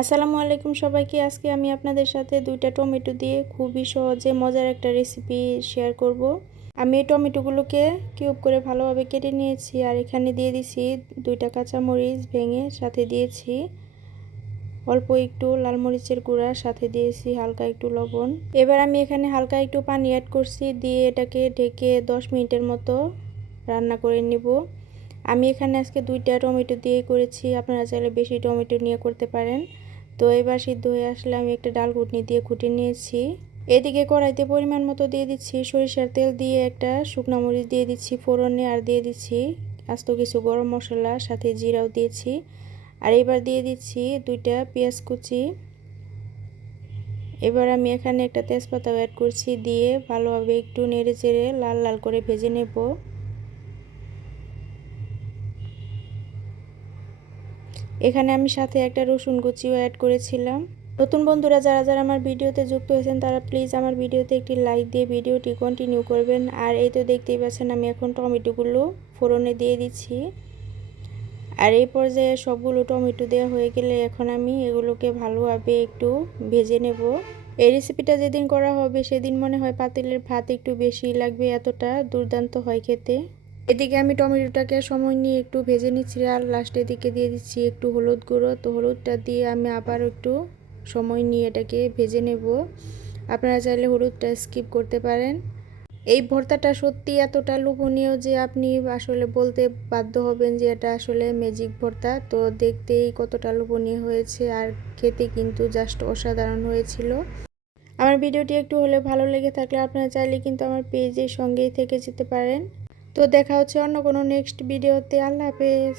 আসসালামু আলাইকুম সবাইকে। আজকে আমি আপনাদের সাথে দুইটা টমেটো দিয়ে খুবই সহজে মজার একটা রেসিপি শেয়ার করব। আমি এই টমেটোগুলোকে কিউব করে ভালোভাবে কেটে নিয়েছি আর এখানে দিয়ে দিছি দুইটা কাঁচামরিচ ভেঙে সাথে দিয়েছি। অল্প একটু লাল মরিচের গুঁড়া, সাথে দিয়েছি হালকা একটু লবণ। এবার আমি এখানে হালকা একটু পানি অ্যাড করছি, দিয়ে এটাকে ঢেকে দশ মিনিটের মতো রান্না করে নিব। আমি এখানে আজকে দুইটা টমেটো দিয়ে করেছি, আপনারা চাইলে বেশি টমেটো নিয়ে করতে পারেন। তো এবার সিদ্ধ হয়ে আসলে আমি একটা ডাল ঘুটনি দিয়ে খুঁটে নিয়েছি। এদিকে কড়াইতে পরিমাণ মতো দিয়ে দিচ্ছি সরিষার তেল দিয়ে একটা শুকনো মরিচ দিয়ে দিচ্ছি ফোড়নে আর দিয়ে দিচ্ছি আস্ত কিছু গরম মশলা, সাথে জিরাও দিয়েছি। আর এবার দিয়ে দিচ্ছি দুইটা পেঁয়াজ কুচি। এবার আমি এখানে একটা তেজপাতাও অ্যাড করছি দিয়ে ভালোভাবে একটু নেড়ে চেড়ে লাল লাল করে ভেজে নেব। এখানে আমি সাথে একটা রসুন কুচিও অ্যাড করেছিলাম। নতুন বন্ধুরা যারা যারা আমার ভিডিওতে যুক্ত হয়েছেন, তারা প্লিজ আমার ভিডিওতে একটি লাইক দিয়ে ভিডিওটি কন্টিনিউ করবেন। আর এই তো দেখতেই পাচ্ছেন, আমি এখন টমেটোগুলো ফোড়নে দিয়ে দিচ্ছি। আর এই পর্যায়ে সবগুলো টমেটো দেওয়া হয়ে গেলে এখন আমি এগুলোকে ভালোভাবে একটু ভেজে নেব। এই রেসিপিটা যেদিন করা হবে, সেদিন মনে হয় পাতিলের ভাত একটু বেশি লাগবে, এতটা দুর্দান্ত হয় খেতে। এদিকে আমি টমেটোটাকে সময় নিয়ে একটু ভেজে নিচ্ছি আর লাস্টের দিকে দিয়ে দিচ্ছি একটু হলুদ গুঁড়ো। তো হলুদটা দিয়ে আমি আবার একটু সময় নিয়ে এটাকে ভেজে নেব। আপনারা চাইলে হলুদটা স্কিপ করতে পারেন। এই ভর্তাটা সত্যি এতটা লোভনীয় যে আপনি আসলে বলতে বাধ্য হবেন যে এটা আসলে ম্যাজিক ভর্তা। তো দেখতেই কতটা লোভনীয় হয়েছে আর খেতে কিন্তু জাস্ট অসাধারণ হয়েছিল। আমার ভিডিওটি একটু হলে ভালো লেগে থাকলে আপনারা চাইলে কিন্তু আমার পেজের সঙ্গেই থেকে যেতে পারেন। তো দেখা হচ্ছে অন্য কোনো নেক্সট ভিডিওতে আল্লাহ হাফেজ।